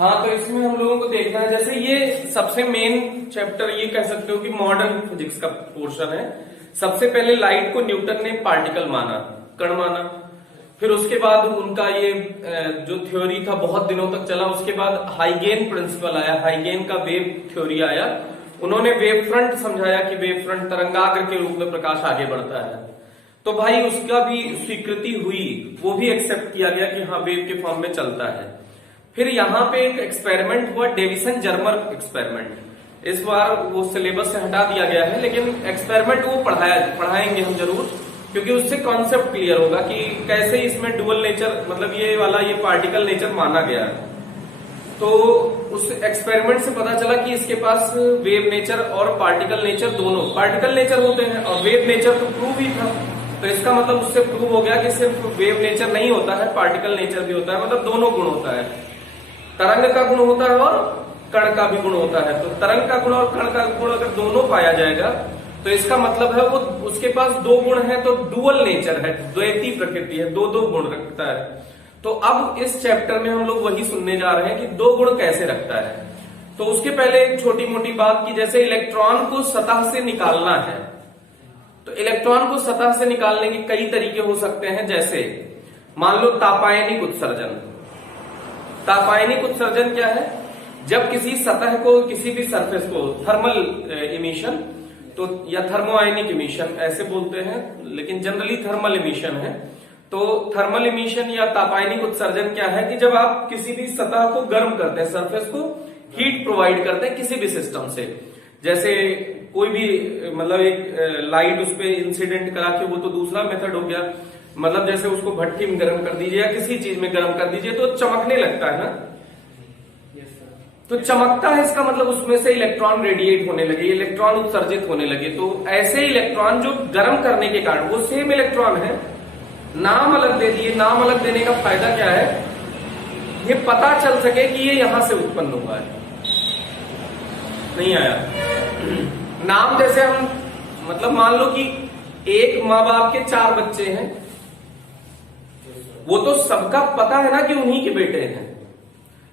हाँ, तो इसमें हम लोगों को देखना है, जैसे ये सबसे मेन चैप्टर ये कह सकते हो कि मॉडर्न फिजिक्स का पोर्शन है। सबसे पहले लाइट को न्यूटन ने पार्टिकल माना, कण माना। फिर उसके बाद उनका ये जो थ्योरी था बहुत दिनों तक चला। उसके बाद हाइगेन प्रिंसिपल आया, हाइगेन का वेव थ्योरी आया। उन्होंने वेव फ्रंट समझाया कि वेव फ्रंट तरंगाग्र के रूप में प्रकाश आगे बढ़ता है। तो भाई उसका भी स्वीकृति हुई, वो भी एक्सेप्ट किया गया कि हाँ वेव के फॉर्म में चलता है। फिर यहाँ पे एक एक्सपेरिमेंट हुआ, डेविसन जर्मर एक्सपेरिमेंट। इस बार वो सिलेबस से हटा दिया गया है, लेकिन एक्सपेरिमेंट वो पढ़ाएंगे हम जरूर, क्योंकि उससे कॉन्सेप्ट क्लियर होगा कि कैसे इसमें डुअल नेचर, मतलब ये वाला ये पार्टिकल नेचर माना गया है। तो उस एक्सपेरिमेंट से पता चला कि इसके पास वेव नेचर और पार्टिकल नेचर दोनों, पार्टिकल नेचर होते हैं और वेव नेचर तो प्रूव ही था। तो इसका मतलब उससे प्रूव हो गया कि सिर्फ वेव नेचर नहीं होता है, पार्टिकल नेचर भी होता है, मतलब दोनों गुण होता है। तरंग का गुण होता है और कण का भी गुण होता है। तो तरंग का गुण और कण का गुण अगर दोनों पाया जाएगा तो इसका मतलब है वो उसके पास दो गुण है, तो डुअल नेचर है, द्वैती प्रकृति है, दो दो गुण रखता है। तो अब इस चैप्टर में हम लोग वही सुनने जा रहे हैं कि दो गुण कैसे रखता है। तो उसके पहले एक छोटी मोटी बात की, जैसे इलेक्ट्रॉन को सतह से निकालना है, तो इलेक्ट्रॉन को सतह से निकालने के कई तरीके हो सकते हैं। जैसे मान लो तापायनिक उत्सर्जन। तापायनिक उत्सर्जन क्या है? जब किसी सतह को, किसी भी सरफेस को, थर्मल इमिशन, तो या थर्मोआयनिक इमिशन ऐसे बोलते हैं, लेकिन जनरली थर्मल इमिशन है। तो थर्मल इमिशन या तापायनिक उत्सर्जन क्या है कि जब आप किसी भी सतह को गर्म करते हैं, सरफेस को हीट प्रोवाइड करते हैं किसी भी सिस्टम से, जैसे कोई भी मतलब एक लाइट उस पर इंसिडेंट करा के, वो तो दूसरा मेथड हो गया। मतलब जैसे उसको भट्टी में गर्म कर दीजिए या किसी चीज में गर्म कर दीजिए तो चमकने लगता है ना। तो चमकता है, इसका मतलब उसमें से इलेक्ट्रॉन रेडिएट होने लगे, इलेक्ट्रॉन उत्सर्जित होने लगे। तो ऐसे इलेक्ट्रॉन जो गर्म करने के कारण, वो सेम इलेक्ट्रॉन है, नाम अलग दे दिए। नाम अलग देने का फायदा क्या है? ये पता चल सके कि ये यहां से उत्पन्न हुआ है। नहीं आया नाम? जैसे हम मतलब मान लो कि एक माँ बाप के 4 बच्चे हैं, वो तो सबका पता है ना कि उन्हीं के बेटे हैं,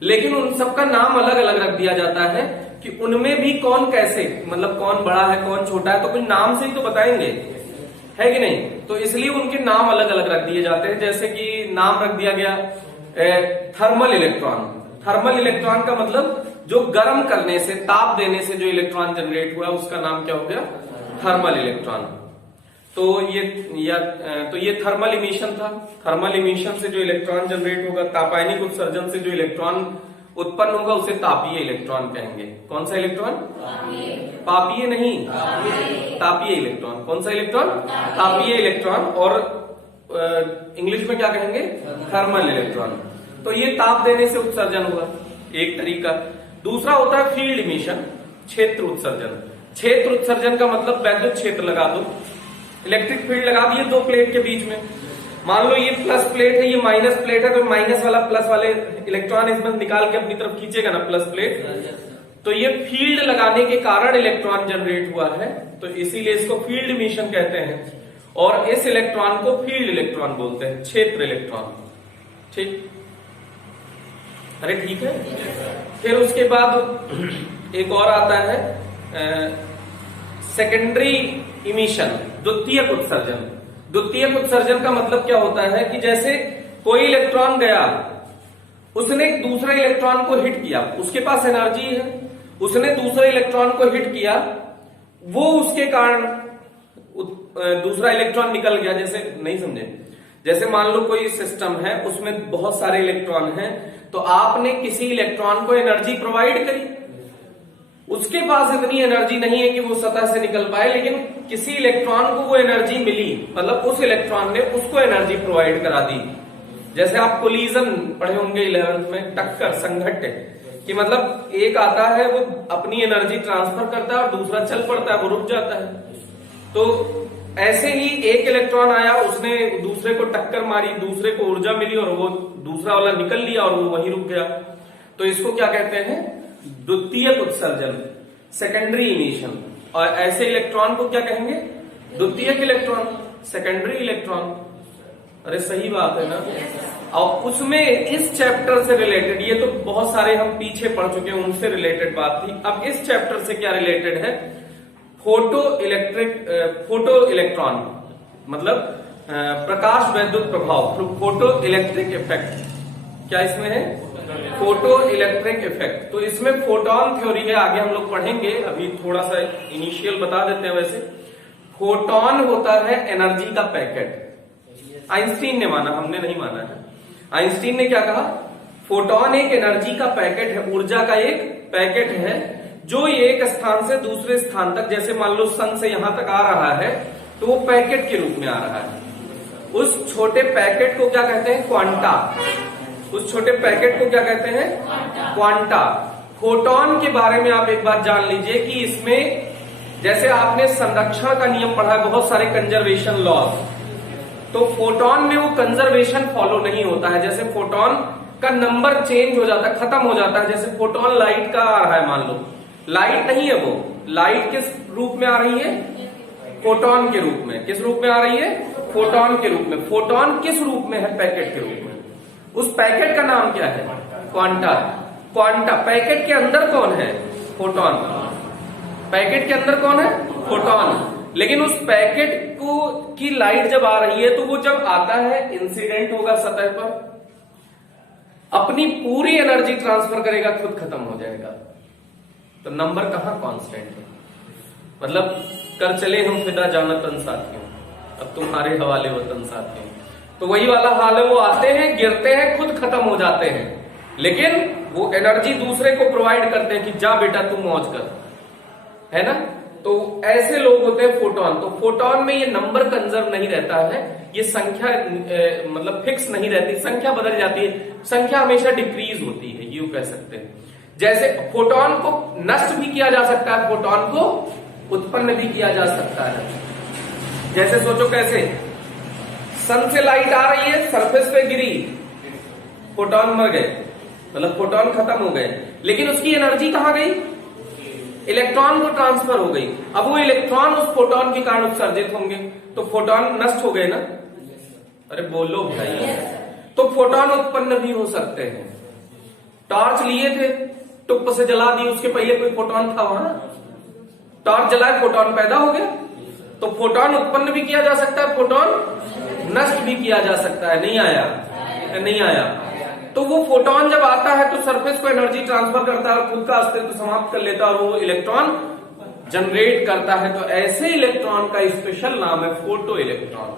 लेकिन उन सबका नाम अलग अलग रख दिया जाता है कि उनमें भी कौन कैसे, मतलब कौन बड़ा है कौन छोटा है, तो कोई नाम से ही तो बताएंगे, है कि नहीं? तो इसलिए उनके नाम अलग अलग रख दिए जाते हैं। जैसे कि नाम रख दिया गया थर्मल इलेक्ट्रॉन। थर्मल इलेक्ट्रॉन का मतलब जो गर्म करने से, ताप देने से जो इलेक्ट्रॉन जनरेट हुआ उसका नाम क्या हो गया? Thermal electron. तो ये थर्मल इमिशन था। थर्मल इमिशन से जो इलेक्ट्रॉन जनरेट होगा, तापायनिक उत्सर्जन से जो इलेक्ट्रॉन उत्पन्न होगा उसे तापीय इलेक्ट्रॉन कहेंगे। कौन सा इलेक्ट्रॉन? पापीय नहीं, तापीय इलेक्ट्रॉन। कौन सा इलेक्ट्रॉन? तापीय इलेक्ट्रॉन। और इंग्लिश में क्या कहेंगे? Thermal electron. तो ये ताप देने से उत्सर्जन हुआ, एक तरीका। दूसरा होता है फील्ड इमिशन, क्षेत्र उत्सर्जन। क्षेत्र उत्सर्जन का मतलब वैद्युत क्षेत्र लगा दो, इलेक्ट्रिक फील्ड लगा दिए दो प्लेट के बीच में। मान लो ये प्लस प्लेट है, ये माइनस प्लेट है, तो माइनस वाला प्लस वाले इलेक्ट्रॉन इसमें निकाल के अपनी तरफ खींचेगा ना, प्लस प्लेट। तो ये फील्ड लगाने के कारण इलेक्ट्रॉन जनरेट हुआ है, तो इसीलिए इसको फील्ड इमिशन कहते हैं। और इस इलेक्ट्रॉन को फील्ड इलेक्ट्रॉन बोलते हैं, क्षेत्र इलेक्ट्रॉन। ठीक? अरे ठीक है। फिर उसके बाद एक और आता है सेकेंडरी इमिशन, द्वितीयक उत्सर्जन। द्वितीयक उत्सर्जन का मतलब क्या होता है कि जैसे कोई इलेक्ट्रॉन गया, उसने दूसरे इलेक्ट्रॉन को हिट किया, उसके पास एनर्जी है, उसने दूसरे इलेक्ट्रॉन को हिट किया, वो उसके कारण दूसरा इलेक्ट्रॉन निकल गया। जैसे नहीं समझे? जैसे मान लो कोई सिस्टम है, उसमें बहुत सारे इलेक्ट्रॉन हैं, तो आपने किसी इलेक्ट्रॉन को एनर्जी प्रोवाइड करी, उसके पास इतनी एनर्जी नहीं है कि वो सतह से निकल पाए, लेकिन किसी इलेक्ट्रॉन को वो एनर्जी मिली, मतलब उस इलेक्ट्रॉन ने उसको एनर्जी प्रोवाइड करा दी। जैसे आप कोलिजन पढ़े होंगे 11th में, टक्कर, संघट्ट, कि मतलब एक आता है वो अपनी एनर्जी ट्रांसफर करता है और दूसरा चल पड़ता है, वो रुक जाता है। तो ऐसे ही एक इलेक्ट्रॉन आया, उसने दूसरे को टक्कर मारी, दूसरे को ऊर्जा मिली और वो दूसरा वाला निकल लिया और वो वहीं रुक गया। तो इसको क्या कहते हैं? द्वितीयक उत्सर्जन, सेकेंडरी इमिशन। और ऐसे इलेक्ट्रॉन को क्या कहेंगे? द्वितीयक इलेक्ट्रॉन, सेकेंडरी इलेक्ट्रॉन। अरे सही बात है ना? और उसमें इस चैप्टर से रिलेटेड, ये तो बहुत सारे हम पीछे पढ़ चुके हैं, उनसे रिलेटेड बात थी। अब इस चैप्टर से क्या रिलेटेड है, फोटो इलेक्ट्रॉन, मतलब प्रकाश वैद्युत प्रभाव, फोटो इलेक्ट्रिक इफेक्ट। क्या इसमें है, फोटो इलेक्ट्रिक इफेक्ट। तो इसमें फोटोन थ्योरी है, आगे हम लोग पढ़ेंगे, अभी थोड़ा सा इनिशियल बता देते हैं। वैसे फोटोन होता है एनर्जी का पैकेट। आइंस्टीन ने माना, हमने नहीं माना है। आइंस्टीन ने क्या कहा, फोटोन एक एनर्जी का पैकेट है, ऊर्जा का एक पैकेट है, जो एक स्थान से दूसरे स्थान तक, जैसे मान लो सन से यहां तक आ रहा है तो वो पैकेट के रूप में आ रहा है। उस छोटे पैकेट को क्या कहते हैं, क्वांटा। उस छोटे पैकेट को क्या कहते हैं, क्वांटा। फोटोन के बारे में आप एक बात जान लीजिए कि इसमें, जैसे आपने संरक्षण का नियम पढ़ा है, बहुत सारे कंजर्वेशन लॉज, तो फोटोन में वो कंजर्वेशन फॉलो नहीं होता है। जैसे फोटोन का नंबर चेंज हो जाता है, खत्म हो जाता है। जैसे फोटोन लाइट का आ रहा है, मान लो लाइट नहीं है, वो लाइट किस रूप में आ रही है, फोटोन के रूप में। किस रूप में आ रही है, फोटोन के रूप में। फोटोन किस रूप में है, पैकेट के रूप में। उस पैकेट का नाम क्या है, क्वांटा। क्वांटा। पैकेट के अंदर कौन है, फोटोन। पैकेट के अंदर कौन है, फोटोन। लेकिन उस पैकेट को की लाइट जब आ रही है तो वो जब आता है, इंसिडेंट होगा सतह पर, अपनी पूरी एनर्जी ट्रांसफर करेगा, खुद खत्म हो जाएगा। तो नंबर कहां कांस्टेंट है, मतलब कर चले हम फिदा जानतन साथियों, अब तुम्हारे हवाले वतन साथियों। तो वही वाला हाल है, वो आते हैं, गिरते हैं, खुद खत्म हो जाते हैं, लेकिन वो एनर्जी दूसरे को प्रोवाइड करते हैं कि जा बेटा तू मौज कर, है ना। तो ऐसे लोग होते हैं फोटोन। तो फोटोन में ये नंबर कंजर्व नहीं रहता है, ये संख्या मतलब फिक्स नहीं रहती, संख्या बदल जाती है, संख्या हमेशा डिक्रीज होती है, यूं कह सकते हैं। जैसे फोटोन को नष्ट भी किया जा सकता है, फोटोन को उत्पन्न भी किया जा सकता है। जैसे सोचो कैसे, सन से लाइट आ रही है, सरफेस पे गिरी, फोटोन मर गए, मतलब फोटोन खत्म हो गए, लेकिन उसकी एनर्जी कहां गई, इलेक्ट्रॉन को ट्रांसफर हो गई। अब वो इलेक्ट्रॉन उस फोटोन के कारण उत्सर्जित होंगे, तो फोटोन नष्ट हो गए ना। अरे बोलो भाई। तो फोटोन उत्पन्न भी हो सकते हैं। टॉर्च लिए थे, टुप से जला दी, उसके पहले कोई फोटोन था वहां, टॉर्च जलाए, फोटोन पैदा हो गया। तो फोटोन उत्पन्न भी किया जा सकता है, फोटोन नष्ट भी किया जा सकता है। नहीं आया, नहीं आया। तो वो फोटोन जब आता है तो सरफेस को एनर्जी ट्रांसफर करता है और खुद का अस्तित्व समाप्त कर लेता है और वो इलेक्ट्रॉन जनरेट करता है। तो ऐसे इलेक्ट्रॉन का स्पेशल नाम है फोटो इलेक्ट्रॉन।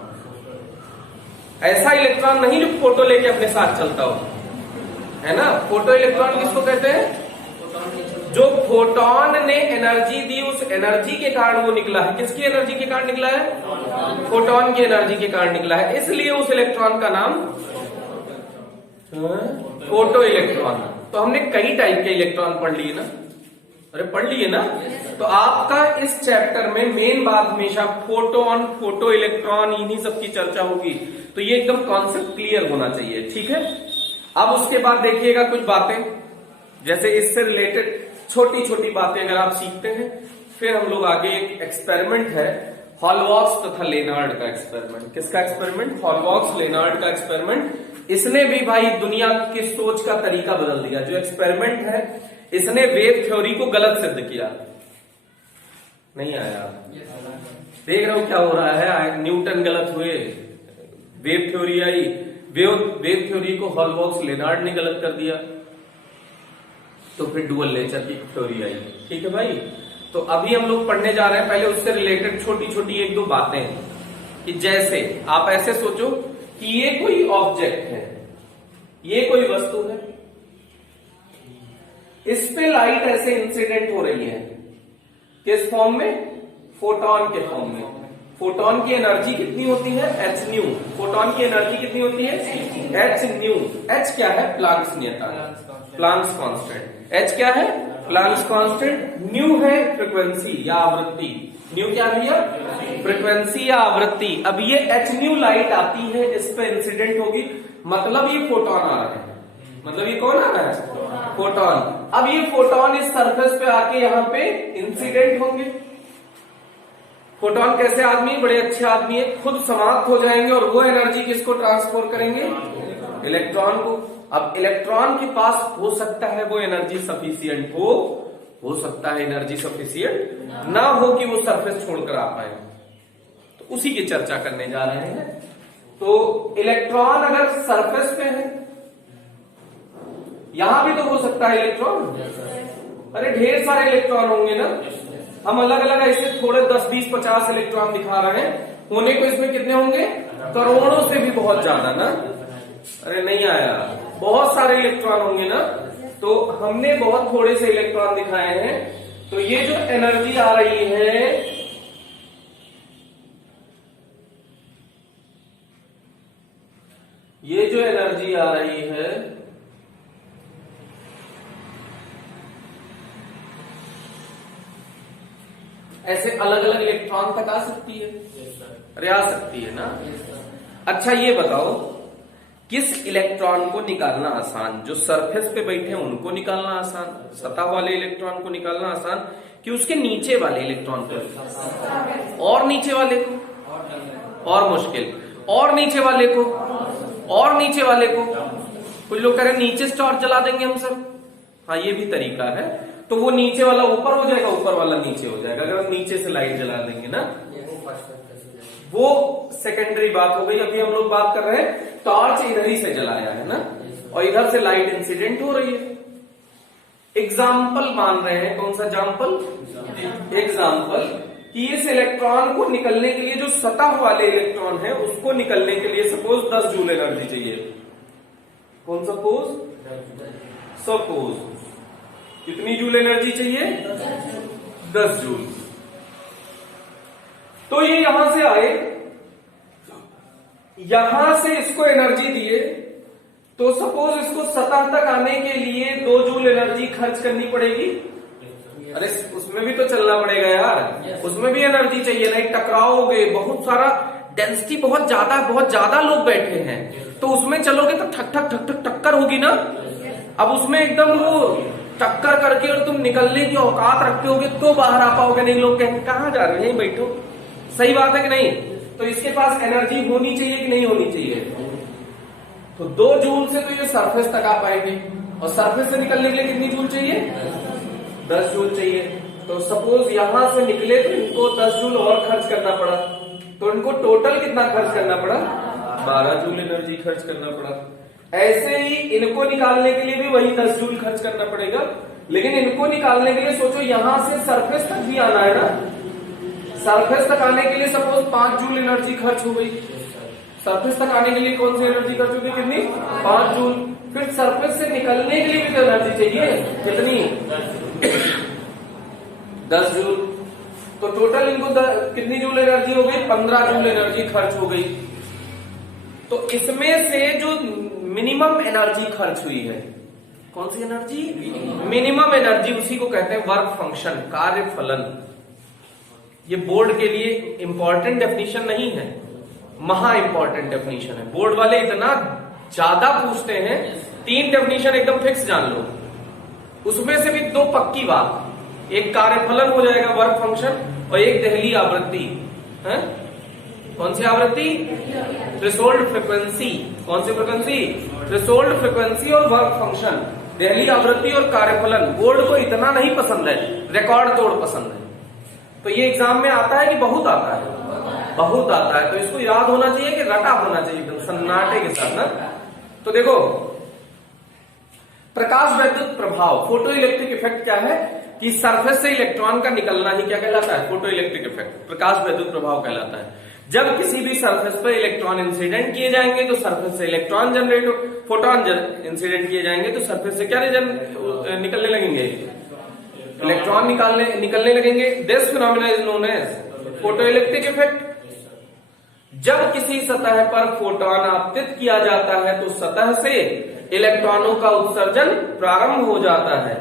ऐसा इलेक्ट्रॉन नहीं जो फोटो लेके अपने साथ चलता हो, है ना। फोटो इलेक्ट्रॉन किसको कहते हैं, जो फोटोन ने एनर्जी दी, उस एनर्जी के कारण वो निकला है। किसकी एनर्जी के कारण निकला है, फोटोन की एनर्जी के कारण निकला है, इसलिए उस इलेक्ट्रॉन का नाम फोटो इलेक्ट्रॉन। तो हमने कई टाइप के इलेक्ट्रॉन पढ़ लिए ना, अरे पढ़ लिए ना। तो आपका इस चैप्टर में मेन बात हमेशा फोटोन, फोटो इलेक्ट्रॉन, इन्हीं सब की चर्चा होगी। तो ये एकदम कॉन्सेप्ट क्लियर होना चाहिए, ठीक है। अब उसके बाद देखिएगा कुछ बातें, जैसे इससे रिलेटेड छोटी छोटी बातें अगर आप सीखते हैं, फिर हम लोग आगे एक एक्सपेरिमेंट है, हॉलबॉक्स तथा लेनार्ड का एक्सपेरिमेंट। किसका एक्सपेरिमेंट, हॉलबॉक्स लेनार्ड का एक्सपेरिमेंट। इसने भी भाई दुनिया की सोच का तरीका बदल दिया। जो एक्सपेरिमेंट है, इसने वेव थ्योरी को गलत सिद्ध किया। नहीं आया, देख रहे हो क्या हो रहा है, न्यूटन गलत हुए, वेव थ्योरी आई, वेव थ्योरी को हॉलबॉक्स लेनार्ड ने गलत कर दिया, तो फिर डुअल नेचर की थ्योरी आई। ठीक है भाई। तो अभी हम लोग पढ़ने जा रहे हैं, पहले उससे रिलेटेड छोटी छोटी एक दो बातें, कि जैसे आप ऐसे सोचो कि ये कोई ऑब्जेक्ट है, ये कोई वस्तु है, इस पे लाइट ऐसे इंसिडेंट हो रही है, किस फॉर्म में, फोटोन के फॉर्म में। फोटोन की एनर्जी कितनी होती है, एच न्यू। फोटोन की एनर्जी कितनी होती है, एच न्यू। एच क्या है, प्लांक्स नियतांक, प्लांक्स कांस्टेंट। एच क्या है, प्लांक्स कांस्टेंट। न्यू है फ्रीक्वेंसी या आवृत्ति। न्यू क्या भैया, फ्रीक्वेंसी या आवृत्ति। अब ये एच न्यू लाइट आती है, इस पे इंसिडेंट होगी, मतलब ये फोटोन आ रहा है। मतलब ये कौन आ रहा है, फोटोन। अब ये फोटोन इस सरफेस पे आके यहाँ पे इंसिडेंट होंगे। फोटोन कैसे आदमी, बड़े अच्छे आदमी है, खुद समाप्त हो जाएंगे और वो एनर्जी किसको ट्रांसफर करेंगे, इलेक्ट्रॉन को। अब इलेक्ट्रॉन के पास हो सकता है वो एनर्जी सफिशियंट हो सकता है एनर्जी सफिशियंट ना हो कि वो सरफेस छोड़कर आ पाए। तो उसी की चर्चा करने जा रहे हैं। तो इलेक्ट्रॉन अगर सरफेस पे है, यहां भी तो हो सकता है इलेक्ट्रॉन, अरे ढेर सारे इलेक्ट्रॉन होंगे ना। हम अलग अलग ऐसे थोड़े 10, 20, 50 इलेक्ट्रॉन दिखा रहे हैं, होने को इसमें कितने होंगे, करोड़ों से भी बहुत ज्यादा ना। अरे नहीं आया, बहुत सारे इलेक्ट्रॉन होंगे ना। तो हमने बहुत थोड़े से इलेक्ट्रॉन दिखाए हैं। तो ये जो एनर्जी आ रही है, ये जो एनर्जी आ रही है ऐसे अलग अलग इलेक्ट्रॉन तक आ सकती है। अरे आ सकती है ना। अच्छा ये बताओ, किस इलेक्ट्रॉन को निकालना आसान, जो सरफेस पे बैठे हैं उनको निकालना आसान, सतह वाले इलेक्ट्रॉन को निकालना आसान, कि उसके नीचे वाले इलेक्ट्रॉन को, और नीचे वाले को और मुश्किल, और नीचे वाले को और नीचे वाले को। कुछ लोग कह रहे हैं नीचे से टॉर्च जला देंगे हम सब। हाँ ये भी तरीका है। तो वो नीचे वाला ऊपर हो जाएगा, ऊपर वाला नीचे हो जाएगा अगर हम नीचे से लाइट जला देंगे ना। वो सेकेंडरी बात हो गई। अभी हम लोग बात कर रहे हैं टॉर्च इधर ही से जलाया है ना, और इधर से लाइट इंसिडेंट हो रही है। एग्जाम्पल मान रहे हैं, कौन सा एग्जाम्पल, एग्जाम्पल कि इस इलेक्ट्रॉन को निकलने के लिए, जो सतह वाले इलेक्ट्रॉन है उसको निकलने के लिए सपोज 10 जूल एनर्जी चाहिए। कौन सपोज कितनी जूल एनर्जी चाहिए, 10 जूल। तो ये यहां से आए, यहां से इसको एनर्जी दिए, तो सपोज इसको सतह तक आने के लिए 2 जूल एनर्जी खर्च करनी पड़ेगी। अरे उसमें भी तो चलना पड़ेगा यार, उसमें भी एनर्जी चाहिए, नहीं टकराव हो गए, बहुत सारा डेंसिटी, बहुत ज्यादा लोग बैठे हैं, तो उसमें चलोगे तो ठक ठक ठक ठक टक्कर होगी ना। अब उसमें एकदम वो टक्कर करके और तुम निकलने की औकात रखते होगे तो बाहर आ पाओगे, नहीं लोग कहेंगे कहां जा रहे हैं, बैठो। सही बात है कि नहीं। तो इसके पास एनर्जी होनी चाहिए कि नहीं होनी चाहिए। तो 2 जूल से तो ये सरफेस तक आ पाएंगे, और सरफेस से निकलने के लिए कितनी जूल चाहिए, 10 जूल चाहिए। तो सपोज यहां से निकले तो इनको 10 जूल और खर्च करना पड़ा, तो इनको टोटल कितना खर्च करना पड़ा, 12 जूल एनर्जी खर्च करना पड़ा। ऐसे ही इनको निकालने के लिए भी वही 10 जूल खर्च करना पड़ेगा, लेकिन इनको निकालने के लिए सोचो यहां से सरफेस तक भी आना है ना। सरफेस तक आने के लिए सपोज 5 जूल एनर्जी खर्च हो गई। सरफेस तक आने के लिए कौन सी एनर्जी खर्च होगी, कितनी, 5 जूल। फिर सरफेस से निकलने के लिए भी तो एनर्जी चाहिए, कितनी, 10 जूल। तो टोटल इनको कितनी जूल एनर्जी हो गई, 15 जूल एनर्जी खर्च हो गई। तो इसमें से जो मिनिमम एनर्जी खर्च हुई है, कौन सी एनर्जी, मिनिमम एनर्जी, उसी को कहते हैं वर्क फंक्शन, कार्य फलन। ये बोर्ड के लिए इंपॉर्टेंट डेफिनेशन नहीं है, महा इंपॉर्टेंट डेफिनेशन है। बोर्ड वाले इतना ज्यादा पूछते हैं, 3 डेफिनेशन एकदम फिक्स जान लो। उसमें से भी 2 पक्की बात, एक कार्यफलन हो जाएगा वर्क फंक्शन, और एक दहली आवृत्ति है। कौन सी आवृत्ति, थ्रेशोल्ड फ्रीक्वेंसी। कौन सी फ्रीक्वेंसी, थ्रेशोल्ड फ्रीक्वेंसी और वर्क फंक्शन, दहली आवृत्ति और कार्यफलन। बोर्ड को इतना नहीं पसंद है, रिकॉर्ड तोड़ पसंद है। तो ये एग्जाम में आता है कि बहुत आता है, बहुत आता है। तो इसको याद होना चाहिए कि रटा होना चाहिए एकदम सन्नाटे के साथ ना। तो देखो, प्रकाश वैद्युत प्रभाव, फोटो इलेक्ट्रिक इफेक्ट क्या है, कि सरफेस से इलेक्ट्रॉन का निकलना ही क्या कहलाता है, फोटो इलेक्ट्रिक इफेक्ट, प्रकाश वैद्युत प्रभाव कहलाता है। जब किसी भी सरफेस पर इलेक्ट्रॉन इंसिडेंट किए जाएंगे तो सरफेस से इलेक्ट्रॉन जनरेट हो, फोटोन इंसिडेंट किए जाएंगे तो सरफेस से क्या निकलने लगेंगे, इलेक्ट्रॉन निकलने लगेंगे। This phenomena is known as photo electric effect. जब किसी सतह पर फोटोन आपतित किया जाता है तो सतह से इलेक्ट्रॉनों का उत्सर्जन प्रारंभ हो जाता है।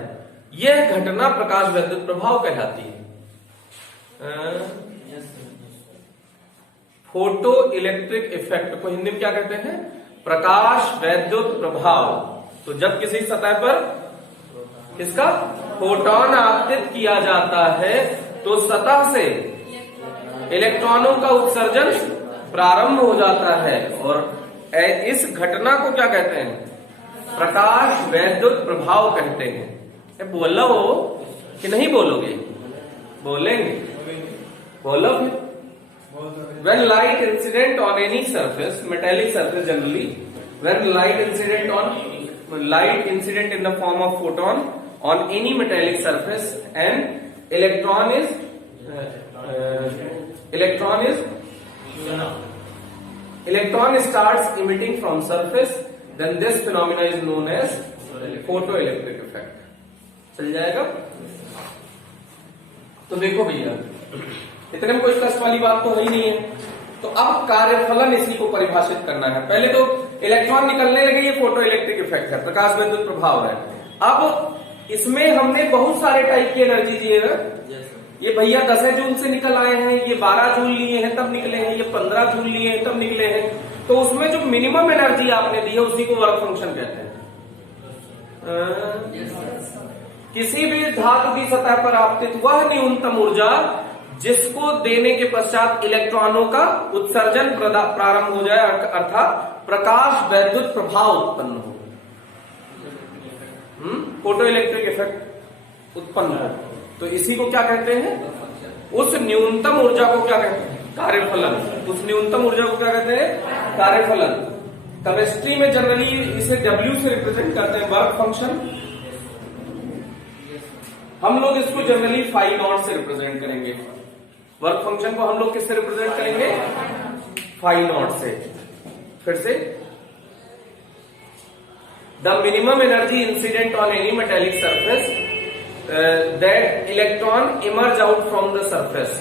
यह घटना प्रकाश वैद्युत प्रभाव कहलाती है। फोटो इलेक्ट्रिक इफेक्ट को हिंदी में क्या कहते हैं, प्रकाश वैद्युत प्रभाव। तो जब किसी सतह पर किसका फोटोन आपतित किया जाता है तो सतह से इलेक्ट्रॉनों का उत्सर्जन प्रारंभ हो जाता है, और इस घटना को क्या कहते हैं? प्रकाश वैद्युत प्रभाव कहते हैं। बोलो कि नहीं बोलोगे? बोलेंगे, बोलो फिर। When light incident on any surface, metallic surface generally, when light incident in the form of photon on any metallic surface, and electron starts emitting from surface, then this phenomena is known as photoelectric effect। चल जाएगा? तो देखो भैया, इतने में कोई कष्ट वाली बात तो है ही नहीं है। तो अब कार्यफलन इसी को परिभाषित करना है। पहले तो इलेक्ट्रॉन निकलने लगे, ये फोटो इलेक्ट्रिक इफेक्ट है, प्रकाश वैद्युत प्रभाव है। अब इसमें हमने बहुत सारे टाइप की एनर्जी दिए हैं। ये भैया 10 जूल से निकल आए हैं, ये 12 जूल लिए हैं तब निकले हैं, ये 15 जूल लिए हैं तब निकले हैं। तो उसमें जो मिनिमम एनर्जी आपने दी है उसी को वर्क फंक्शन कहते हैं। किसी भी धातु की सतह पर आपतित वह न्यूनतम ऊर्जा जिसको देने के पश्चात इलेक्ट्रॉनों का उत्सर्जन प्रारंभ हो जाए, अर्थात प्रकाश वैद्युत प्रभाव उत्पन्न हो, फोटो इलेक्ट्रिक इफेक्ट उत्पन्न हो, तो इसी को क्या कहते हैं? उस न्यूनतम ऊर्जा को क्या कहते हैं? कार्यफलन। उस न्यूनतम ऊर्जा को क्या कहते हैं? कार्यफलन। केमिस्ट्री में जनरली इसे W से रिप्रेजेंट करते हैं, वर्क फंक्शन। हम लोग इसको जनरली फाई नॉट से रिप्रेजेंट करेंगे। वर्क फंक्शन को हम लोग किससे रिप्रेजेंट करेंगे? फाई नॉट से। फिर से, the minimum energy incident on any metallic surface that electron emerge out from the surface.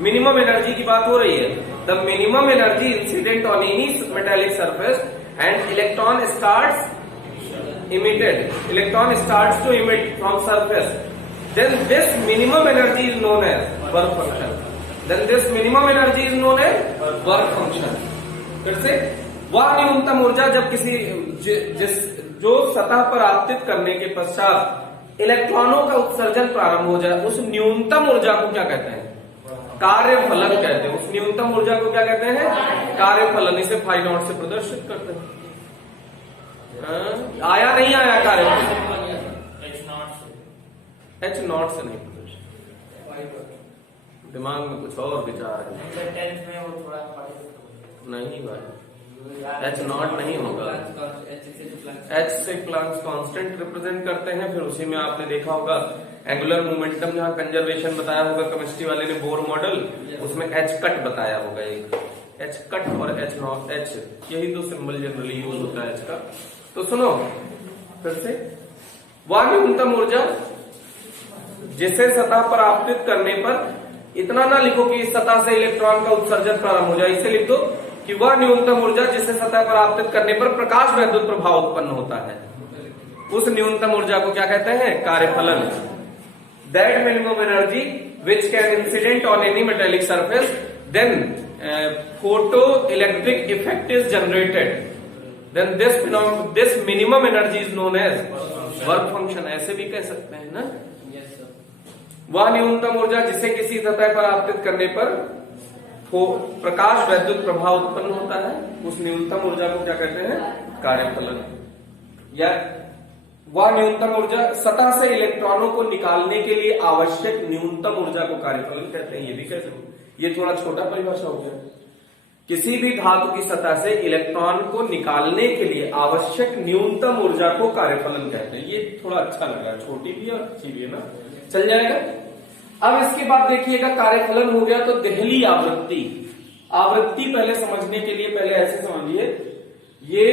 Minimum energy की बात हो रही है। The minimum energy incident on any metallic surface and electron starts to emit from surface, then this minimum energy is known as work function. work function। फिर से, वह न्यूनतम ऊर्जा जब किसी जो सतह पर आपतित करने के पश्चात इलेक्ट्रॉनों का उत्सर्जन प्रारंभ हो जाए, उस न्यूनतम ऊर्जा को क्या कहते हैं? कार्यफलन कहते हैं। उस न्यूनतम ऊर्जा को क्या कहते हैं? कार्यफलन। इसे फाई नॉट से प्रदर्शित करते हैं। आया नहीं आया कार्यफलन? H नॉट से नहीं प्रदर्शित, दिमाग में कुछ और विचार है। नहीं भाई, H नॉट नहीं होगा। H से प्लांक्स कांस्टेंट रिप्रेजेंट करते हैं। फिर उसी में आपने देखा होगा एंगुलर मोमेंटम, जहां कंजर्वेशन बताया होगा केमिस्ट्री वाले ने, बोर मॉडल, उसमें H कट बताया होगा। एक H कट और H नॉट, H यही दो सिंबल जनरली यूज होता है H का। तो सुनो फिर से, वह न्यूनतम ऊर्जा जिसे सतह पर आपतित करने पर, इतना ना लिखो कि इस सतह से इलेक्ट्रॉन का उत्सर्जन प्रारंभ हो जाए, इसे लिख दो कि वह न्यूनतम ऊर्जा जिसे सतह पर आपतित करने पर प्रकाश वैद्युत प्रभाव उत्पन्न होता है, उस न्यूनतम ऊर्जा को क्या कहते हैं? कार्यफलन। That minimum energy which can incident on any metallic surface, then photo electric effect is generated, then this minimum energy is known as work function. ऐसे भी कह सकते हैं ना। वह न्यूनतम ऊर्जा जिसे किसी सतह पर आपतित करने पर प्रकाश वैद्युत प्रभाव उत्पन्न होता है, उस न्यूनतम ऊर्जा को क्या कहते हैं? कार्यफलन। या वह न्यूनतम ऊर्जा, सतह से इलेक्ट्रॉनों को निकालने के लिए आवश्यक न्यूनतम ऊर्जा को कार्यफलन कहते हैं। ये भी कह सकते, ये थोड़ा छोटा परिभाषा हो गया। किसी भी धातु की सतह से इलेक्ट्रॉन को निकालने के लिए आवश्यक न्यूनतम ऊर्जा को कार्यफलन कहते हैं। ये थोड़ा अच्छा लग रहा है, छोटी भी है अच्छी भी है ना, चल जाएगा। अब इसके बाद देखिएगा, कार्यफलन हो गया तो देहली आवृत्ति। आवृत्ति पहले समझने के लिए पहले ऐसे समझिए, ये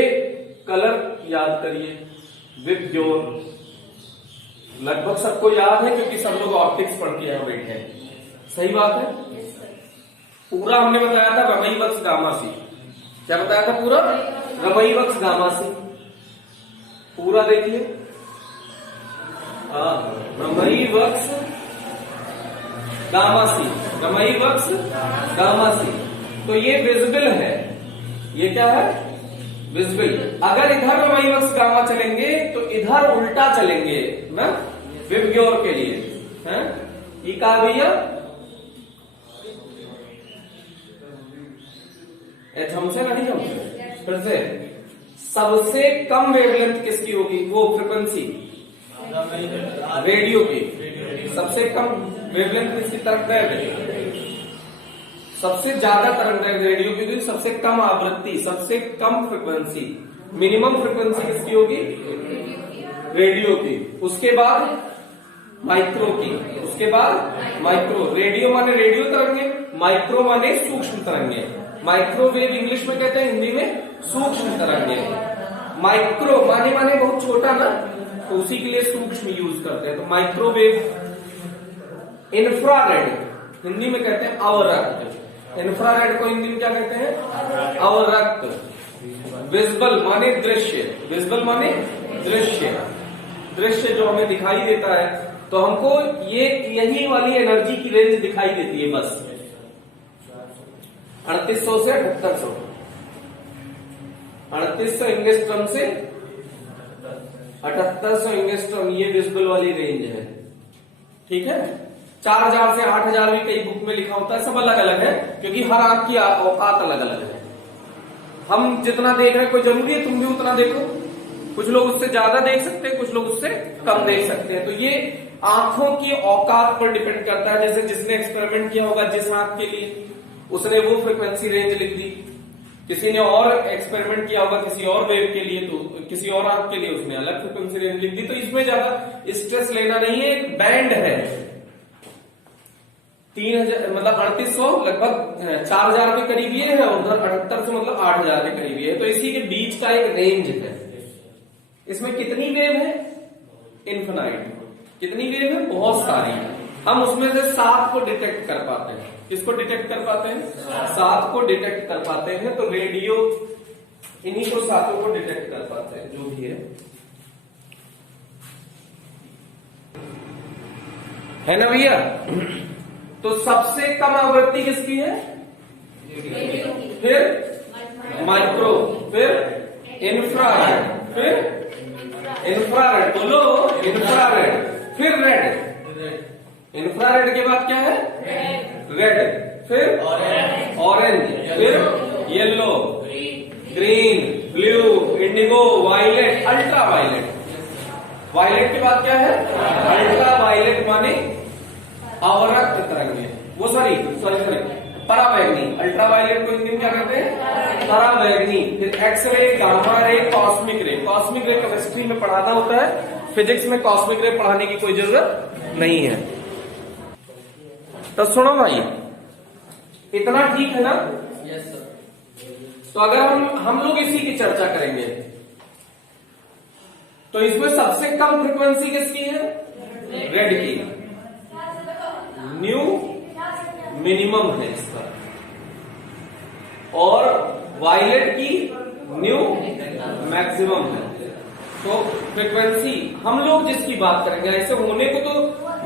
कलर याद करिए, विबग्योर लगभग सबको याद है क्योंकि सब लोग ऑप्टिक्स पढ़ के यहां बैठे हैं। सही बात है। पूरा हमने बताया था रमई वक्स गामासी। क्या बताया था पूरा? रमई वक्स गामासी। पूरा देखिए, रमई वक्स गामासी, रमई वक्स गामासी। तो ये विजिबल है, ये क्या है? विजिबल। अगर इधर रमई वक्स गामा चलेंगे तो इधर उल्टा चलेंगे ना, विबग्योर के लिए है। ये कहा भैया हमसे नहीं, हमसे फिर से सबसे कम वेवलेंथ किसकी होगी? वो फ्रीक्वेंसी रेडियो की। सबसे कम वेवलेंथ किसकी? तरंग दैर्घ्य। सबसे ज्यादा तरंग दैर्घ्य रेडियो की, सबसे कम आवृत्ति, सबसे कम फ्रीक्वेंसी, मिनिमम फ्रीक्वेंसी किसकी होगी? रेडियो की। उसके बाद माइक्रो की, उसके बाद माइक्रो। रेडियो माने रेडियो तरंगे, माइक्रो माने सूक्ष्म तरंगे। माइक्रोवेव इंग्लिश में कहते हैं, हिंदी में सूक्ष्म तरंगे। माइक्रो माने बहुत छोटा ना, तो उसी के लिए सूक्ष्म यूज करते हैं, तो माइक्रोवेव। इंफ्रारेड हिंदी में कहते हैं अवरक्त। इंफ्रारेड को हिंदी में क्या कहते हैं? अवरक्त। विजिबल माने दृश्य, विजिबल माने दृश्य, दृश्य जो हमें दिखाई देता है, तो हमको यही वाली एनर्जी की रेंज दिखाई देती है बस 3800 से 7800, 3800 एंगस्ट्रॉम से 7800 एंगस्ट्रॉम, ये विजिबल वाली रेंज है। ठीक है, 4000 से 8000 भी कई बुक में लिखा होता है, सब अलग अलग है, क्योंकि हर आंख की औकात अलग अलग है। हम जितना देख रहे हैं, कोई जरूरी है तुम भी उतना देखो। कुछ लोग उससे ज्यादा देख सकते हैं, कुछ लोग उससे कम देख सकते हैं, तो ये आंखों की औकात पर डिपेंड करता है। जैसे जिसने एक्सपेरिमेंट किया होगा जिस आंख के लिए, उसने वो फ्रीक्वेंसी रेंज लिख दी। किसी ने और एक्सपेरिमेंट किया होगा किसी और वेव के लिए, तो किसी और आंख के लिए उसने अलग फ्रीक्वेंसी रेंज लिख दी। तो इसमें ज्यादा स्ट्रेस लेना नहीं है, एक बैंड है। 3000 मतलब 3800 लगभग 4000 के करीब ये है, और उधर 7800 मतलब 8000 के करीब ये है। तो इसी के बीच का एक रेंज है। इसमें कितनी वेव है? इन्फिनाइट। कितनी वेव है? बहुत सारी। हम उसमें से 7 को डिटेक्ट कर पाते हैं। किसको डिटेक्ट कर पाते हैं? 7 को डिटेक्ट कर पाते हैं। तो रेडियो इन्हीं को 7 को डिटेक्ट कर पाते हैं, जो भी है ना भैया? तो सबसे कम आवृत्ति किसकी है? फिर माइक्रो, फिर इंफ्रारेड, फिर इंफ्रारेड, बोलो इंफ्रारेड, फिर रेड। इंफ्रारेड के बाद क्या है? रेड, फिर ऑरेंज, फिर yellow, green, blue, indigo, violet, ultra violet. Violet के बाद क्या है? अल्ट्रा वायलेट माने अवरक्त तरंगे, वो सॉरी पराबैंगनी। अल्ट्रा वायलेट को हिंदी में क्या कहते हैं? पराबैंगनी। फिर x ray, gamma ray, cosmic ray. Cosmic ray chemistry में पढ़ाना होता है, फिजिक्स में कॉस्मिक रे पढ़ाने की कोई जरूरत नहीं है। तो सुनो भाई, इतना ठीक है ना? Yes sir. तो अगर हम लोग इसी की चर्चा करेंगे, तो इसमें सबसे कम फ्रीक्वेंसी किसकी है? रेड की। न्यू मिनिमम है इसका, और वायलेट की न्यू मैक्सिमम है। तो फ्रीक्वेंसी हम लोग जिसकी बात करेंगे, ऐसे होने को तो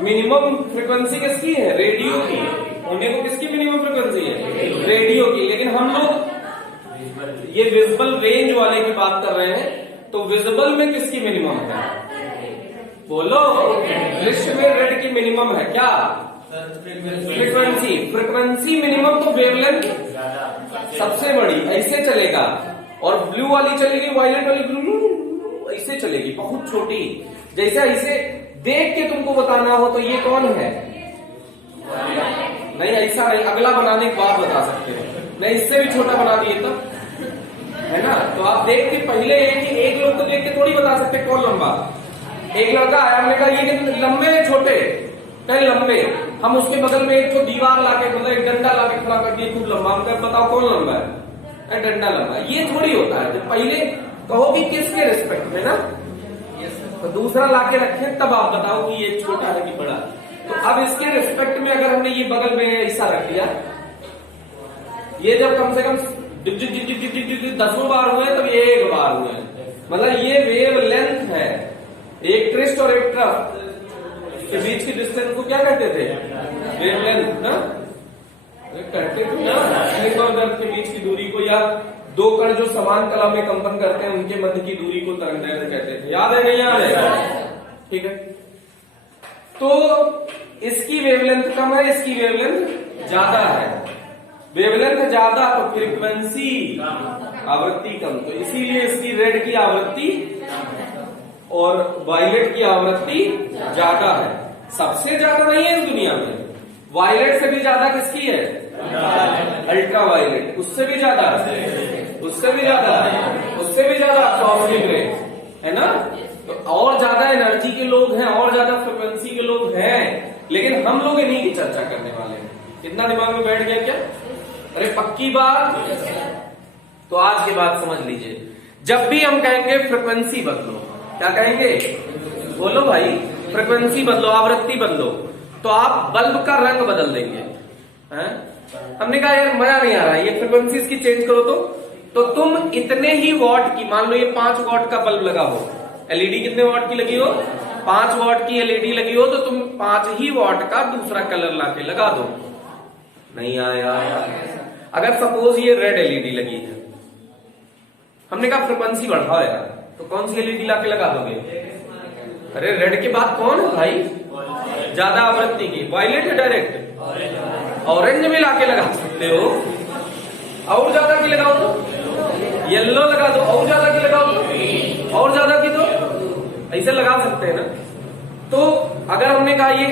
मिनिमम फ्रीक्वेंसी किसकी है? रेडियो की। होने को किसकी मिनिमम फ्रीक्वेंसी है? रेडियो की। लेकिन हम लोग ये विजिबल रेंज वाले की बात कर रहे हैं, तो विजिबल में किसकी मिनिमम है? बोलो, दृश्य में रेड की मिनिमम है क्या? फ्रीक्वेंसी। फ्रीक्वेंसी मिनिमम तो वेवलेंथ सबसे बड़ी ऐसे चलेगा, और ब्लू वाली चलेगी, वायलेट वाली ब्लू ऐसे चलेगी, बहुत छोटी। जैसे ऐसे देख के तुमको बताना हो तो ये कौन है? नहीं, ऐसा नहीं, अगला बनाने के बाद बता सकते हैं। नहीं, इससे भी छोटा बना दिए तब, है ना? तो आप देख के पहले एक लोग तो देख के थोड़ी बता सकते कौन लंबा। एक लड़का आया, हमने कहा ये लंबे है छोटे? कहीं लंबे। हम उसके बगल में एक तो दीवार लाके, मतलब एक डंडा लाके खड़ा कर दिया, खूब लंबा। हम कह बताओ कौन लंबा है? डंडा लंबा। ये थोड़ी होता है, जब पहले कहो कि किसके रिस्पेक्ट में ना, तो दूसरा लाके रखे तब आप बताओ कि ये छोटा है कि बड़ा। तो अब इसके रिस्पेक्ट में अगर हमने ये बगल में ऐसा रख दिया, ये जब कम से कम 10 बार हुए तब ये 1 बार हुए, मतलब ये वेव लेंथ है। एक क्रिस्ट और एक ट्रफ के बीच की डिस्टेंस को क्या कहते थे? वेव लेंथ ना कहते थे ना। एक और गर्भ के बीच की दूरी को, या 2 कण जो समान कला में कंपन करते हैं उनके मध्य की दूरी को तरंग दैर्घ्य कहते थे। याद है नहीं याद है? ठीक है, तो इसकी वेवलेंथ कम है, इसकी वेवलेंथ ज्यादा है। वेवलेंथ ज्यादा तो फ्रीक्वेंसी आवृत्ति कम, तो इसीलिए इसकी रेड की आवृत्ति और वायलेट की आवृत्ति ज्यादा है। सबसे ज्यादा नहीं है इस दुनिया में, वायलेट से भी ज्यादा किसकी है? अल्ट्रा वायलेट, उससे भी ज्यादा, उससे भी ज्यादा, उससे भी ज्यादा कॉस्मिक रे, है ना? तो और ज्यादा एनर्जी के लोग हैं, और ज्यादा फ्रिक्वेंसी के लोग हैं, लेकिन हम लोग इन्हीं की चर्चा करने वाले हैं। इतना दिमाग में बैठ गया क्या? अरे पक्की बात। तो आज के बाद समझ लीजिए, जब भी हम कहेंगे फ्रिक्वेंसी बदलो, क्या कहेंगे? बोलो भाई, फ्रिक्वेंसी बदलो, आवृत्ति बदलो, तो आप बल्ब का रंग बदल देंगे, हैं? हमने कहा यार मजा नहीं आ रहा है, ये फ्रिक्वेंसी इसकी चेंज करो तो तुम इतने ही वॉट की, मान लो ये 5 वॉट का बल्ब लगा हो, एलईडी कितने वॉट की लगी हो? 5 वॉट की एलईडी लगी हो, तो तुम 5 ही वॉट का दूसरा कलर लाके लगा दो। नहीं आया। अगर सपोज ये रेड एलईडी लगी है, हमने कहा फ्रिक्वेंसी बढ़ाओ यार, तो कौन सी एलईडी लाके लगा दोगे? अरे रेड के बाद कौन है भाई? ज्यादा आवृत्ति की, वायलेट है डायरेक्ट, ऑरेंज में लाके लगा सकते हो, और ज्यादा की लगाओ तो येलो लगा दो, और ज्यादा की लगाओ तो और ज्यादा की, तो ऐसे लगा सकते हैं ना। तो अगर हमने कहा ये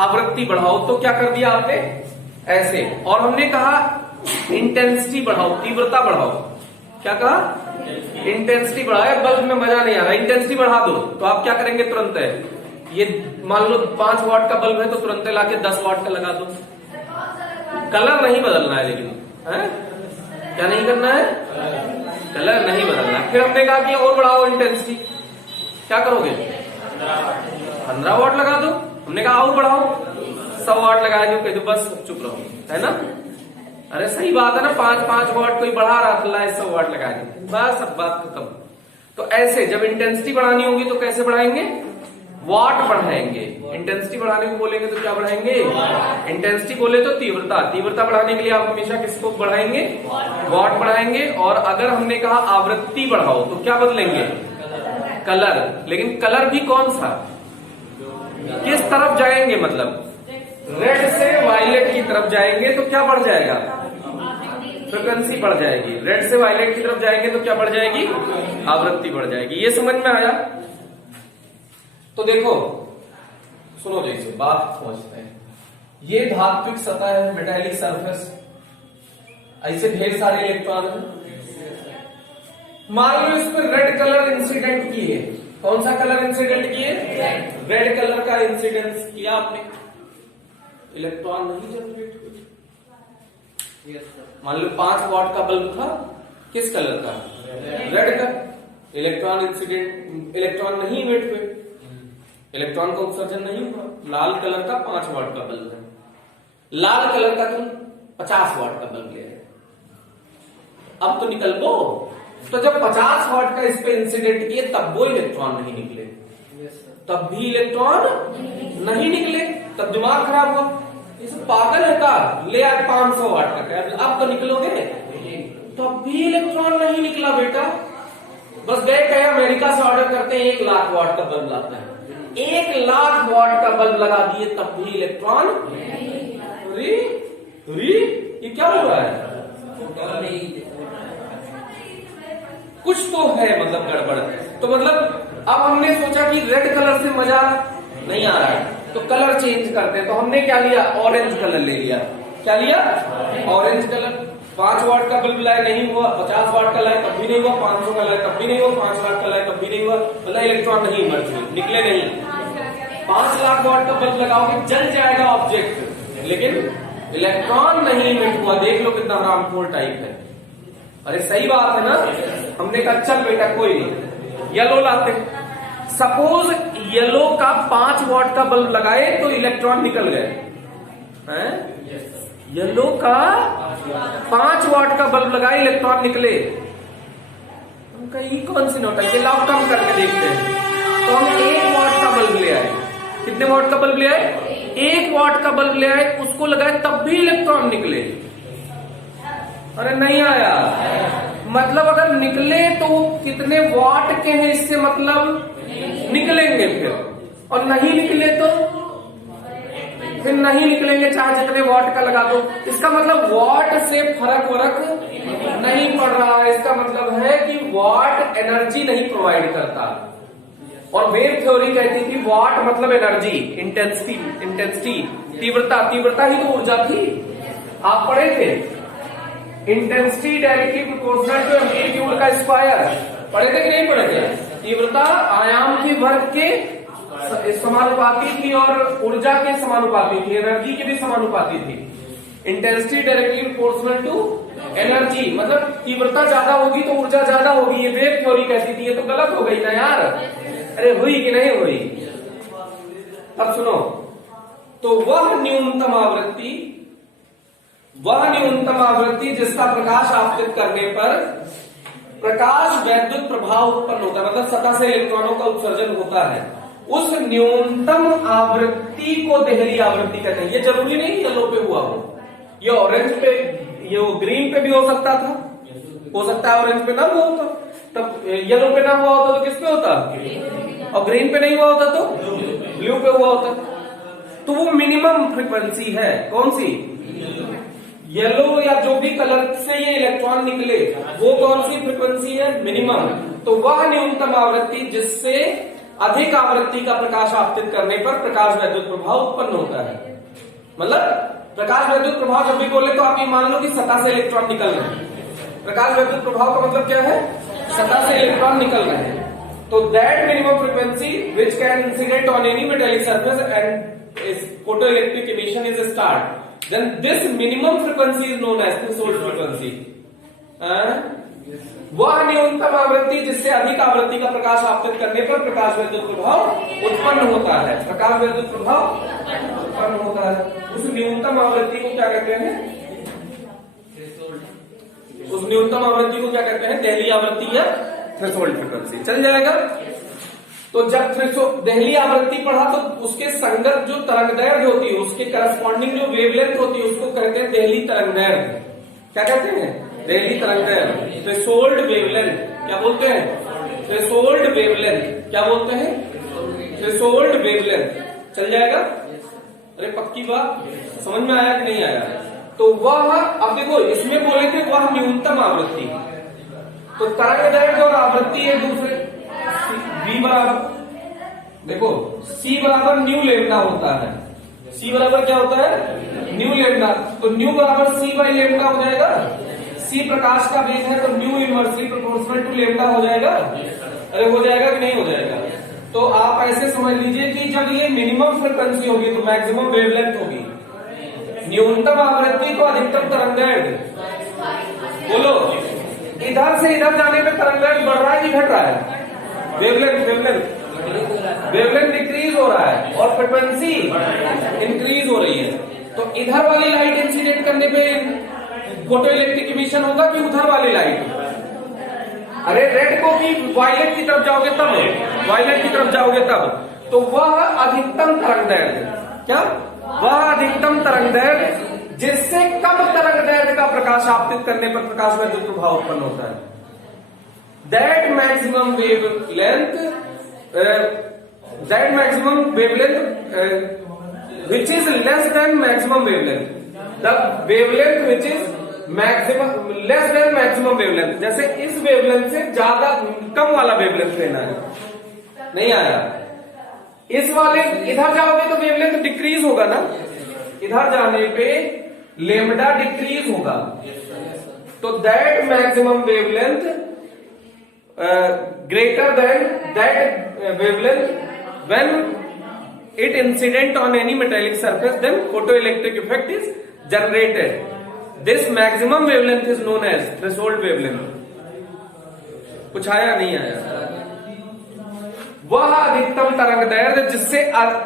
आवृत्ति बढ़ाओ, तो क्या कर दिया आपने? ऐसे। और हमने कहा इंटेंसिटी बढ़ाओ, तीव्रता बढ़ाओ। क्या कहा? इंटेंसिटी बढ़ाया, बल्ब में मजा नहीं आ रहा, इंटेंसिटी बढ़ा दो, तो आप क्या करेंगे? तुरंत है ये, मान लो 5 वॉट का बल्ब है, तो तुरंत लाके 10 वॉट का लगा दो। कलर नहीं बदलना है, लेकिन है क्या नहीं करना है? कलर नहीं बदलना है। फिर हमने कहा कि और बढ़ाओ इंटेंसिटी, क्या करोगे? 15 वॉट लगा दो। हमने कहा और बढ़ाओ, 100 वॉट लगा दो, कह दो बस चुप रहो, है ना? अरे सही बात है ना, 5 वॉट कोई बढ़ा रहा था, 100 वॉट लगा दी, बस अब बात खत्म। तो ऐसे जब इंटेंसिटी बढ़ानी होगी तो कैसे बढ़ाएंगे? वॉट बढ़ाएंगे। इंटेंसिटी बढ़ाने को बोलेंगे तो क्या बढ़ाएंगे? इंटेंसिटी बोले तो तीव्रता, तीव्रता बढ़ाने के लिए आप हमेशा किसको बढ़ाएंगे? वॉट बढ़ाएंगे। और अगर हमने कहा आवृत्ति बढ़ाओ, तो क्या बदलेंगे? कलर। लेकिन कलर भी कौन सा? किस तरफ जाएंगे? मतलब रेड से वायलेट की तरफ जाएंगे तो क्या बढ़ जाएगा? फ्रिक्वेंसी बढ़ जाएगी। रेड से वायलेट की तरफ जाएंगे तो क्या बढ़ जाएगी? आवृत्ति बढ़ जाएगी। ये समझ में आया? तो देखो सुनो, जैसे बात समझते हैं, ये धात्विक सतह है, मेटालिक सरफेस, ऐसे ढेर सारे इलेक्ट्रॉन है। मान लो इस पर रेड कलर इंसिडेंट किए, कौन सा कलर इंसिडेंट किए? रेड कलर का इंसिडेंस किया आपने, इलेक्ट्रॉन नहीं जनरेट हुए। मान लो 5 वॉट का बल्ब था, किस कलर का? रेड का। इलेक्ट्रॉन इंसिडेंट, इलेक्ट्रॉन नहीं इमिट हुए, इलेक्ट्रॉन का उत्सर्जन नहीं हुआ। लाल कलर का 5 वॉट का बल्ब है, लाल कलर का तुम 50 वॉट का बल्ब ले रहे, अब तो निकल गो। तो जब 50 वॉट का इस पे इंसिडेंट किए, तब वो इलेक्ट्रॉन नहीं निकले, तब भी इलेक्ट्रॉन नहीं निकले, तब दिमाग खराब हुआ, इस पागल है का, ले आए 500 वाट का कैब, अब तो निकलोगे, तब भी इलेक्ट्रॉन नहीं निकला बेटा। बस गए कहे अमेरिका से ऑर्डर करते हैं 1 लाख वाट का बल्ब लाता है, 1 लाख वाट का बल्ब लगा दिए, तब भी इलेक्ट्रॉन। ये क्या हो रहा है? कुछ तो है मतलब गड़बड़। तो मतलब अब हमने सोचा कि रेड कलर से मजा नहीं आ रहा है, तो कलर चेंज करते हैं। तो हमने क्या लिया? ऑरेंज कलर ले लिया। क्या लिया? Orange colour. 5 वाट का बल्ब लाए, नहीं हुआ। 50 वाट का लाए, तब भी नहीं हुआ। 500 का लाए, तब भी नहीं हुआ। 5 लाख का लाए, तब भी नहीं हुआ। मतलब इलेक्ट्रॉन नहीं इमर्ज हुए, निकले नहीं। 5 लाख वाट का बल्ब लगाओगे, जल जाएगा ऑब्जेक्ट, लेकिन इलेक्ट्रॉन नहीं इमिट हुआ। देख लो कितना हार्मफुल टाइप है। अरे सही बात है ना। हमने कहा चल बेटा कोई नहीं, येलो लाते। सपोज येलो का 5 वॉट का बल्ब लगाए तो इलेक्ट्रॉन निकल गए हैं। येलो का 5 वॉट का बल्ब लगाए, इलेक्ट्रॉन निकले। उनका ये कौन सी नोट है? लाभ कम करके देखते हैं। तो हम 1 वॉट का बल्ब ले आए। कितने वॉट का बल्ब ले आए? 1 वॉट का बल्ब ले आए, उसको लगाए, तब भी इलेक्ट्रॉन निकले। अरे नहीं आया। मतलब अगर निकले तो कितने वॉट के हैं, इससे मतलब निकलेंगे फिर, और नहीं निकले तो फिर नहीं निकलेंगे चाहे जितने वॉट का लगा दो। इसका मतलब वॉट से फर्क वरक नहीं पड़ रहा है। इसका मतलब है कि वॉट एनर्जी नहीं प्रोवाइड करता। और वेव थ्योरी कहती थी वॉट मतलब एनर्जी, इंटेंसिटी, तीव्रता ही तो ऊर्जा थी। आप पढ़े थे intensity directly proportional to amplitude का स्क्वायर, पढ़े थे कि नहीं पढ़े थे? तीव्रता आयाम के वर्ग के समानुपाती थी और ऊर्जा के समानुपाती थी, एनर्जी के भी समानुपाती थी। Intensity directly proportional to energy, मतलब तीव्रता ज्यादा होगी तो ऊर्जा ज्यादा होगी, ये वेव थ्योरी कहती थी। ये तो गलत हो गई ना यार, अरे हुई कि नहीं हुई? अब सुनो, तो वह न्यूनतम आवृत्ति जिसका प्रकाश आपतित करने पर प्रकाश वैद्युत प्रभाव उत्पन्न होता है, मतलब सतह से इलेक्ट्रॉनों का उत्सर्जन होता है, उस न्यूनतम आवृत्ति को देहली आवृत्ति कहते हैं। ये जरूरी नहीं येलो पे हुआ हो, ये ऑरेंज पे, ये वो ग्रीन पे भी हो सकता था, हो सकता है ऑरेंज पे ना हुआ होता, तब येलो पे ना हुआ होता तो किस पे होता? और ग्रीन पे नहीं हुआ होता तो ब्लू पे हुआ होता। तो वो मिनिमम फ्रीक्वेंसी है, कौन सी? येलो या जो भी कलर से ये इलेक्ट्रॉन निकले वो कौन सी फ्रीक्वेंसी है? मिनिमम। तो वह न्यूनतम आवृत्ति जिससे अधिक आवृत्ति का प्रकाश आपतित करने पर प्रकाश वैद्युत प्रभाव उत्पन्न होता है। मतलब प्रकाश वैद्युत प्रभाव जब भी बोले तो आप ये मान लो कि सतह से इलेक्ट्रॉन निकल रहे हैं। प्रकाश वैद्युत प्रभाव का मतलब क्या है? सतह से इलेक्ट्रॉन निकल रहे हैं। तो that minimum frequency which can incident on any metallic surface and photo electric emission is start, then this minimum frequency is known as threshold frequency। वह न्यूनतम आवृत्ति जिससे अधिक आवृत्ति का प्रकाश आपतित करने पर प्रकाश वैद्युत प्रभाव उत्पन्न होता है। प्रकाश वैद्युत प्रभाव उत्पन्न होता है, उस न्यूनतम आवृत्ति को क्या कहते हैं? उस न्यूनतम आवृत्ति को क्या कहते हैं? देहली आवृत्ति या थ्रेशोल्ड फ्रीक्वेंसी। चल जाएगा। तो जब देहली आवृत्ति पढ़ा तो उसके संगत जो तरंगदैर्घ्य होती है, उसके करस्पॉन्डिंग जो वेवलेंथ होती है, उसको कहते हैं देहली तरंगदैर्घ्य। क्या कहते हैं? देहली तरंगदैर्घ्य। थ्रेशोल्ड वेवलेंथ क्या बोलते हैं? थ्रेशोल्ड वेवलेंथ क्या बोलते हैं? Threshold wavelength. चल जाएगा? अरे पक्की बात, समझ में आया कि नहीं आया? तो वह, अब देखो इसमें बोले थे वह न्यूनतम आवृत्ति, तो तरंगदैर्घ्य और आवृत्ति एक दूसरे, V बराबर, देखो C बराबर न्यू लेमडा होता है। C बराबर क्या होता है? Nu lambda. तो न्यू बराबर C बाई लेमडा हो जाएगा। C प्रकाश का वेग है तो nu inversely proportional to lambda हो जाएगा। अरे हो जाएगा कि नहीं हो जाएगा? तो आप ऐसे समझ लीजिए कि जब ये मिनिमम फ्रीक्वेंसी होगी तो मैक्सिमम वेवलेंथ होगी, न्यूनतम आवृत्ति तो अधिकतम तरंगदैर्घ्य। बोलो, इधर से इधर जाने में तरंगदैर्घ्य बढ़ रहा है कि घट रहा है? वेवलेंथ डिक्रीज हो रहा है और फ्रीक्वेंसी इंक्रीज हो रही है। तो इधर वाली लाइट इंसिडेंट करने पे फोटो इलेक्ट्रिक इमिशन होगा कि उधर वाली लाइट? अरे रेड को भी वायलेट की तरफ जाओगे तब, वायलेट की तरफ जाओगे तब। तो वह अधिकतम तरंगदैर्घ्य, क्या? वह अधिकतम तरंगदैर्घ्य जिससे कम तरंगदैर्घ्य का प्रकाश आपतित करने पर प्रकाश वैद्युत प्रभाव उत्पन्न होता है। That maximum wavelength which is less than maximum wavelength, the wavelength which is maximum less than maximum wavelength, जैसे इस वेवलेंथ से ज्यादा कम वाला वेवलेंथ लेना है। नहीं आया? इस वाले इधर जाओगे तो वेवलेंथ डिक्रीज होगा ना, इधर जाने पे लेमडा डिक्रीज होगा। तो that maximum wavelength greater than that wavelength when it incident on any metallic surface, then photoelectric effect is generated. This maximum wavelength is known as threshold wavelength। कुछ आया नहीं आया? वह अधिकतम तरंगदैर्घ्य जिससे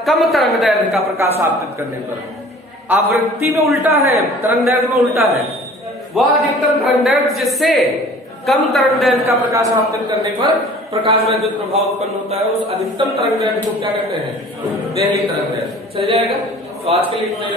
कम तरंगदैर्घ्य का प्रकाश आपतित करने पर, आवृत्ति में उल्टा है, तरंगदैर्घ्य में उल्टा है। वह अधिकतम तरंगदैर्घ्य जिससे कम तरंगदैर्घ्य का प्रकाश आपतित करने पर प्रकाश वैद्युत प्रभाव उत्पन्न होता है, उस अधिकतम तरंगदैर्घ्य को क्या कहते हैं? देहली तरंगदैर्घ्य। चल जाएगा? तो आज के लिए इतना ही।